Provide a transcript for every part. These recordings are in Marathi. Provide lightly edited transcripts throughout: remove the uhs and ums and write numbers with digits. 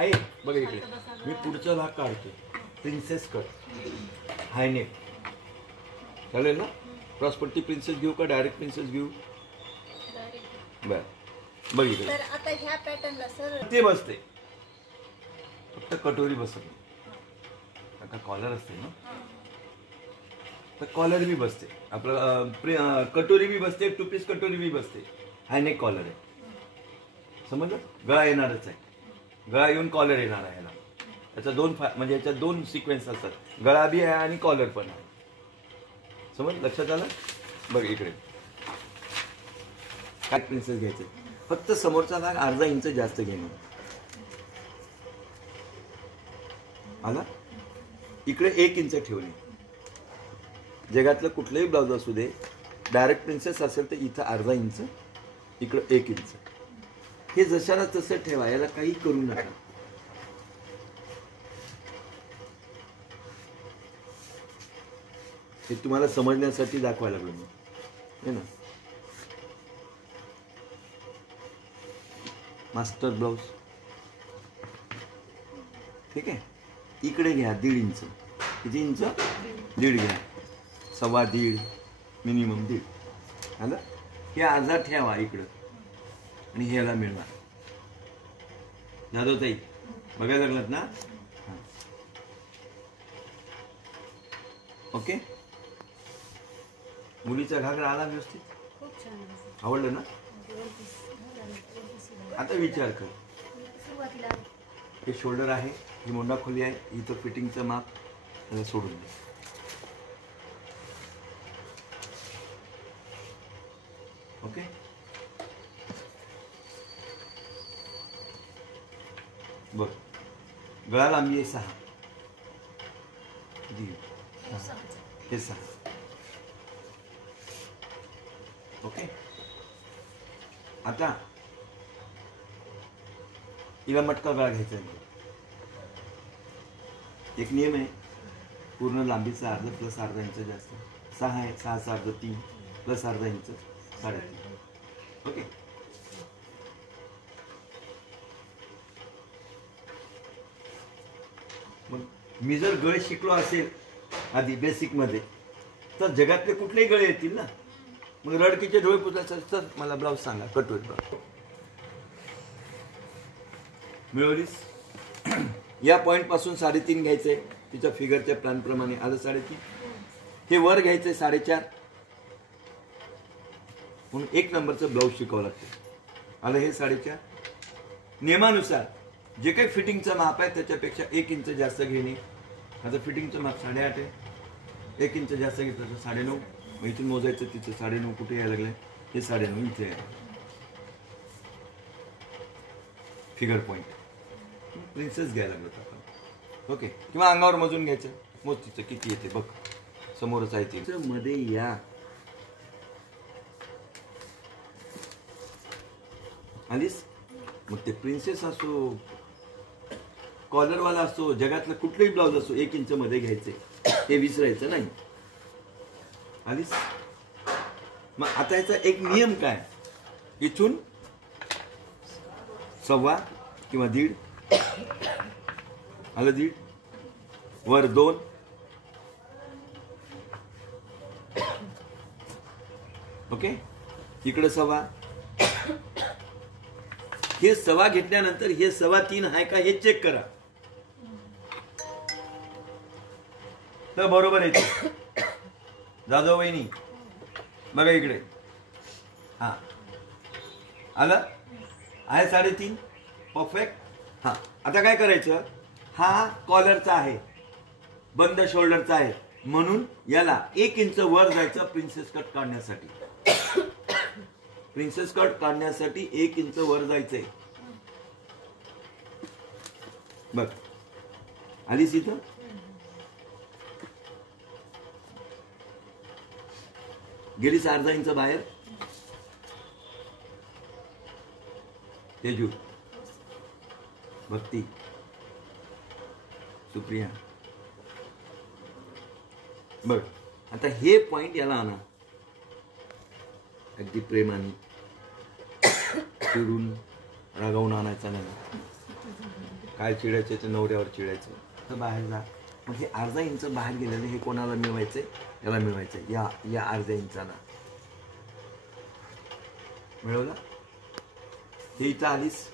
आहे बघा इकडे मी पुढचा भाग काढतो. प्रिन्सेस कट हाय नेक चालेल ना. क्रॉसपट्टी प्रिन्सेस घेऊ का डायरेक्ट प्रिन्सेस घेऊ? बर बघ इकडे तर आता ह्या पॅटर्नला सर ते बसते फक्त कटोरी बसत नाही. आता कॉलर असते ना तर कॉलर बी बसते आपलं कटोरी बी बसते. टू पीस कटोरी बी बसते. हाय नेक कॉलर आहे समजलं. गळा येणारच आहे. गळा येऊन कॉलर येणार आहे. याला याचा दोन म्हणजे याच्यात दोन सिक्वेन्स असतात. गळा बी आहे आणि कॉलर पण आहे. समज लक्षात आलं. बघ इकडे काय प्रिन्सेस घ्यायचे फक्त समोरचा भाग अर्धा इंच जास्त घेणं आला. इकडे 1 इंच ठेवणे. जगातलं कुठलंही ब्लाउज असू दे डायरेक्ट प्रिन्सेस असेल तर इथं अर्धा इंच इकडं 1 इंच. हे जशाला तसं ठेवा. याला काही करू नका. हे तुम्हाला समजण्यासाठी दाखवायला लागलो मी है ना. मास्टर ब्लाउज ठीक आहे. इकडे घ्या 1.5 इंच. किती इंच? 1.5 घ्या. 1.25 मिनिमम 1.5 आलं. हे अर्धा ठेवा इकडं आणि ह्याला मिळणार. जाधव ताई बघायला लागलात ना. ओके. मुलीचा घागरा आला व्यवस्थित? खूप छान आवडलं ना. आता विचार कर. सुरुवातीला हे शोल्डर आहे. ही मोंडा खोली आहे. इथं फिटिंगचं माप त्याला सोडून दे. ओके. बघ गळा लांबी आहे 6. हे 6. ओके. आता हिला मटका गळा घ्यायचा आहे. एक नियम आहे. पूर्ण लांबीचा अर्धा प्लस अर्धा इंच जास्त. 6 आहे. 6चा अर्धा 3 प्लस अर्धा इंच 3.5. ओके. मग मी जर गळे शिकलो असेल आधी बेसिक मध्ये तर जगातले कुठलेही गळे येतील ना. मग रडकीचे डोळे पुसायचे तर मला ब्लाऊज सांगा. कटोरी ब्लाऊज मिळवलीस. या पॉइंट पासून 3.5 घ्यायचंय. तिच्या फिगरच्या प्लॅन प्रमाणे आलं 3.5. हे वर घ्यायचंय 4.5 म्हणून 1 नंबरचं ब्लाऊज शिकावं लागतं. आलं हे 4.5. नियमानुसार जे काही फिटिंगचं माप आहे त्याच्यापेक्षा 1 इंच जास्त घेणे. आता फिटिंगचं माप 8.5 आहे. 1 इंच जास्त घेतलं तर 9.5. मग इथून मोजायचं. तिचं 9.5 कुठे यायला लागलंय? हे 9.5 इथे आहे. फिगर पॉइंट प्रिन्सेस घ्यायला लागलो आपण. ओके. किंवा अंगावर मोजून घ्यायचं. मोज तिचं किती येते बघ. समोरच आहे ते मध्ये या. आलीस. मग ते प्रिन्सेस असो कॉलरवाला असो जगातलं कुठलंही ब्लाउज असो 1 इंच मध्ये घ्यायचे. हे विसरायचं नाही. आलीस. मग आता याचा एक नियम काय. इथून 1.25 किंवा 1.5 आलं. 1.5 वर 2 ओके. इकडे 1.25. हे 1.25 घेतल्यानंतर हे 3.25 आहे का हे चेक करा. तर बरोबर आहे. जाधव वहिनी बघा इकडे. हा आलं आहे 3.5 परफेक्ट. हा आता काय करायचं. हा कॉलरचा आहे. बंद शोल्डरचा आहे म्हणून याला 1 इंच वर जायचं प्रिन्सेस कट काढण्यासाठी. प्रिन्सेस कट काढण्यासाठी 1 इंच वर जायचंय. बघ आलीस इथं. गेलीस अर्धा इंच बाहेर. तेजू भक्ती सुप्रिया बघ. आता हे पॉइंट याला आणा. अगदी प्रेमाने चिडून रागावून आणायचा नाही. काय चिडायचं तर नवऱ्यावर चिडायचं तर बाहेर जा. मग हे अर्धा इंच बाहेर गेलेलं हे कोणाला मिळवायचंय? याला मिळवायचंय, या अर्ध्या इंचाला मिळवलं. हे इथं आलीस,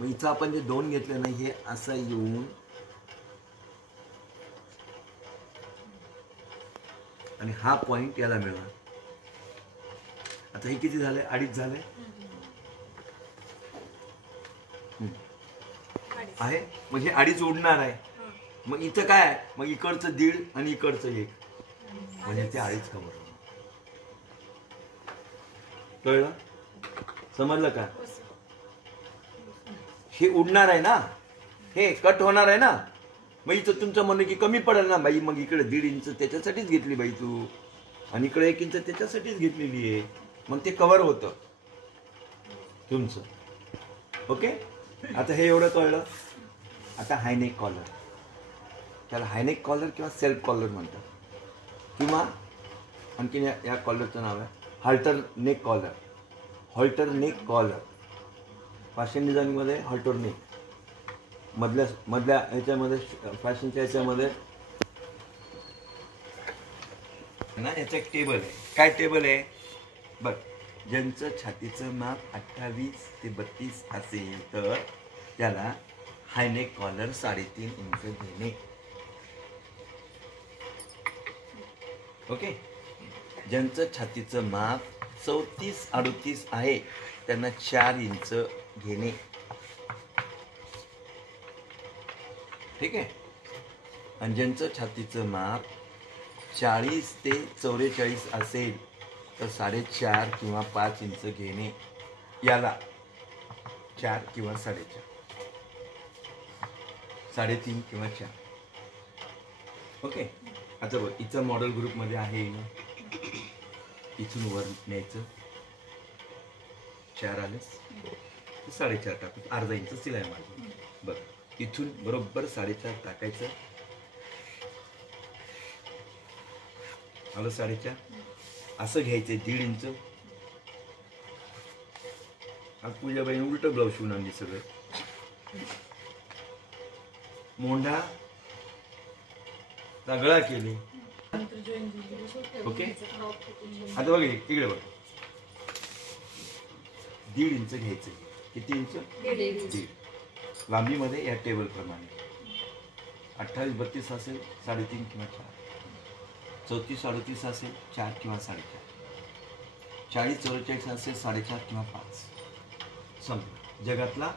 मग इथं आपण जे 2 घेतलं ना हे असं येऊन आणि हा पॉइंट याला मिळवा. आता हे किती झालंय? 2.5 झालंय आहे. मग हे 2.5 उडणार आहे. मग इथं काय आहे? मग इकडचं 1.5 आणि इकडचं 1 म्हणजे ते 2.5 कव्हर होणार. कळलं? समजलं का? हे उडणार आहे ना, हे कट होणार आहे ना. मग इथं तुमचं म्हणणं की कमी पडेल ना बाई, मग इकडे 1.5 इंच त्याच्यासाठीच घेतली बाई तू आणि इकडे 1 इंच त्याच्यासाठीच घेतलेली आहे. मग ते कव्हर होतं तुमचं. ओके, आता हे एवढं कळलं. आता हायनेक कॉलर, त्याला हायनेक कॉलर किंवा सेल्फ कॉलर म्हणतात, किंवा आणखीन या कॉलरचं नाव आहे halter neck collar. Halter neck collar fashion डिझाईनमध्ये हॉल्टर नेक, मधल्या ह्याच्यामध्ये फॅशनच्या ह्याच्यामध्ये ना याचं एक टेबल आहे. काय टेबल आहे बघ? ज्यांचं छातीचं माप 28 ते 32 असेल तर त्याला हायनेक कॉलर 3.5 इंच घेणे. ओके. ज्यांचं छातीचं माप 34-38 आहे त्यांना 4 इंच घेणे. ठीक आहे. आणि ज्यांचं छातीचं माप 40 ते 44 असेल तर 4.5 किंवा 5 इंच घेणे. याला 4 किंवा 4.5, 3.5 किंवा 4. ओके. आता बघ, इथं मॉडेल ग्रुपमध्ये आहे, इथून वर न्यायचं, 4 आलेस 4.5 टाकू, अर्धा इंच सिलाई माझी. बघ, इथून बरोबर 4.5 टाकायचं, आलं 4.5. असं घ्यायचं 1.5 इंच. आज पूजाबाईने उलट ब्लाऊज शिवून आणली सगळं. मोंढा तगळा केली. ओके. आता बघ तिकडे बघ, 1.5 इंच घ्यायचं. किती इंच? 1.5. लांबीमध्ये या टेबल प्रमाणे 28-32 असेल 3.5 किंवा 4, 34-38 असेल 4 किंवा 4.5, 40-44 असेल 4.5 किंवा 5. समजा जगातला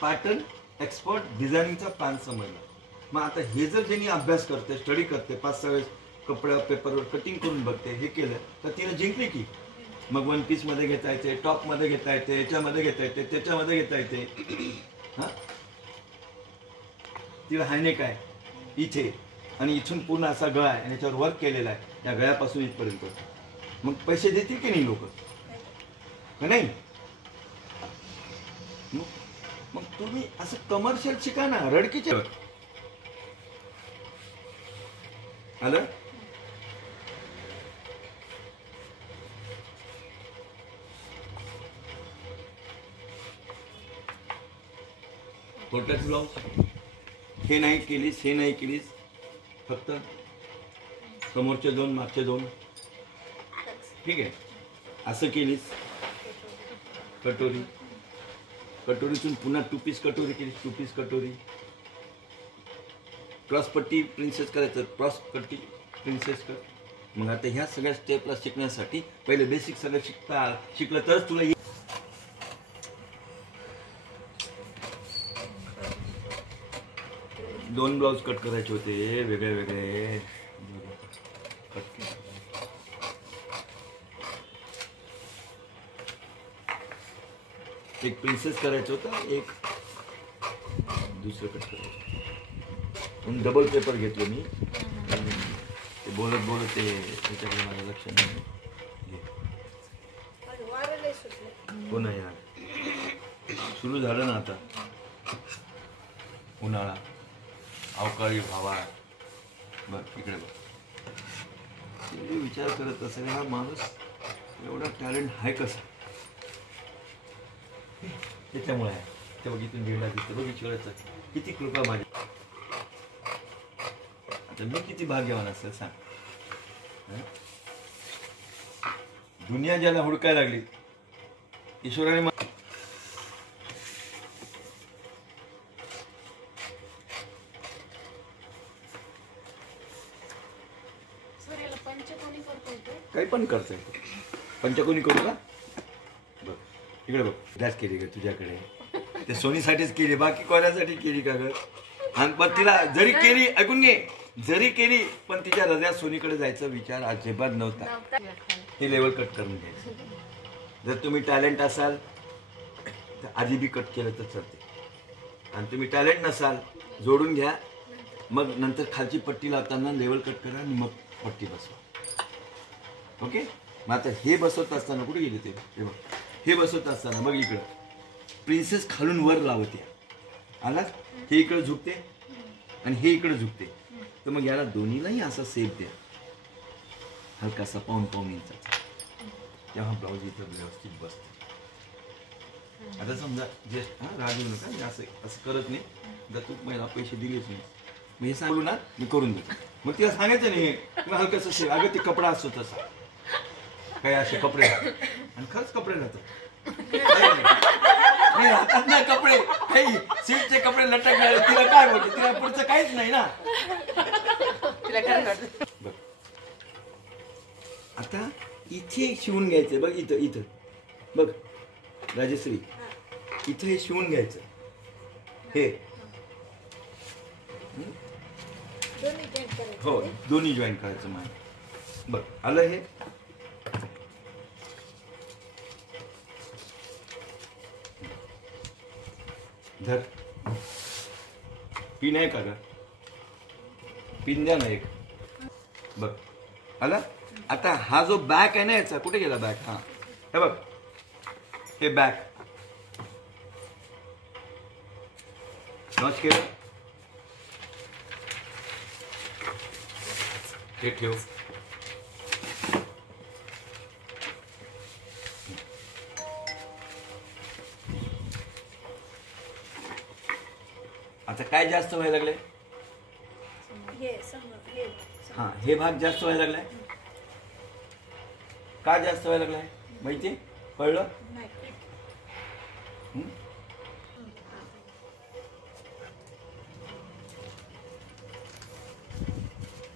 पॅटर्न एक्सपर्ट डिझायनिंगचा पॅन समजला. मग आता हे जर ज्यांनी अभ्यास करते, स्टडी करते, 5-6 वेळेस कपड्या पेपरवर कटिंग करून बघते, हे केलं तर तिने जिंकली की. मग 1 पीसमध्ये घेता येते, टॉपमध्ये घेता येते, याच्यामध्ये घेता येते, त्याच्यामध्ये घेता येते. हां, तिला हायनेक आहे इथे आणि इथून पूर्ण असा गळा आहे आणि याच्यावर वर्क केलेला आहे, त्या गळ्यापासून इथपर्यंत. मग पैसे देतील की नाही लोक? का नाही? मग तुम्ही असं कमर्शियल शिका ना, रडकीच्या. आलं? कोर्टाचं ब्लाऊज हे नाही केलीस, हे नाही केलीस, फक्त समोरचे 2 मागचे 2, ठीक आहे. असं केलीस, कटोरी, कटोरीतून पुन्हा 2 पीस कटोरी केलीस, 2 पीस कटोरी, क्रॉस पट्टी प्रिन्सेस करायचं, क्रॉस पट्टी प्रिन्सेस कर. मग आता ह्या सगळ्या स्टेपला शिकण्यासाठी पहिले बेसिक सगळं शिकलं तरच तुला 2 ब्लाऊज कट करायचे होते वेगळे वेगळे. एक प्रिन्सेस करायचं होतं, एक दुसरं कट करायचं. म्हणून डबल पेपर घेतलं मी. ते बोलत बोलत ते त्याच्याकडे माझं लक्ष नाही. पुन्हा यार सुरू झालं ना आता उन्हाळा, अवकाळी हवा. बरं इकडे बघ, विचार करत असेल हा माणूस एवढा टॅलेंट आहे कसा? त्याच्यामुळे आहे. ते बघितून झेंडा दिसतो बघ इकडचं किती कृपा माझी. आता मी किती भाग्यवान असेल सांग. हं? दुनिया ज्याला हुडकायला लागली ईश्वराने सर याला पंचकोनी करता येतो. काही पण करता येतो. पंचकोनी करू का बघ इकडे बघ. गॅस केली का तुझ्याकडे ते सोनीसाठीच केली बाकी कोणासाठी केली का ग. आणि पण तिला जरी केली ऐकून घे जरी केली पण तिच्या हृदयात सोनीकडे जायचा विचार अजिबात नव्हता. हे लेवल कट करून घ्यायचं. जर तुम्ही टॅलेंट असाल तर आधी बी कट केलं तर चालते. आणि तुम्ही टॅलेंट नसाल जोडून घ्या मग नंतर खालची पट्टी लावताना लेवल कट करा आणि मग पट्टी बसवा. ओके मग आता हे बसवत असताना कुठे गेले ते बघ. हे बसवत असताना बघ इकडं प्रिन्सेस खालून वर लावते आलाच. हे इकडं झुकते आणि हे इकडं झुकते. तर मग याला दोन्हीलाही असा सेप द्या हलकासा पाऊन इंचाचा. तेव्हा ब्लाऊज इथं व्यवस्थित बसते. आता समजा जस्ट रागवू नका असं करत नाही. जर तू मला पैसे दिलेच नाही मी हे सांगू ना मी करून देतो. मग तिला सांगायचं नाही मग हलकासा सेप. अगं ते कपडा असतो तसा काही असे कपडे आणि खरंच कपडे राहतात. नाही राहतात ना कपडे काही सीटचे कपडे लटकणारे. तिला काय बोलते तिला पुढचं काहीच नाही ना. बघ आता इथे शिवून घ्यायचं बघ. इथं बघ राजश्री इथे हे शिवून घ्यायचं. हे दोन्ही जॉईंट करायचे. हो दोन्ही जॉईन करायचं मान. बघ आलं हे. धर पिन आहे का ग पिन द्या ना एक. बघ आला. आता हा जो बॅक आहे ना याचा कुठे गेला बॅक. हा हे बघ हे बॅक नॉच केलं. हे ठेव. आता काय जास्त व्हायला लागले. हा हे भाग जास्त व्हायला लागलाय. का जास्त व्हायला लागलाय माहिती कळलं.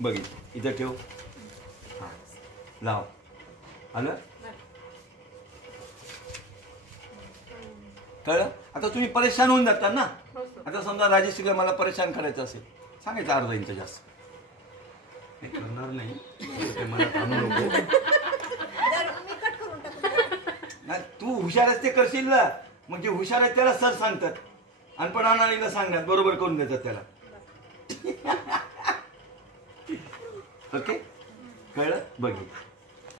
बघ इथं ठेव. हा लाव आलं. कळलं. आता तुम्ही परेशान होऊन जातात ना. आता समजा राजेश्रीला मला परेशान करायचं असेल सांगायचं अर्धा इंच जास्त. हे करणार नाही मला आणू नको. तू हुशार असते करशील ना. म्हणजे हुशार आहे त्याला सर सांगतात अनपणाला सांगण्यात बरोबर करून देतात त्याला. ओके कळलं बघ.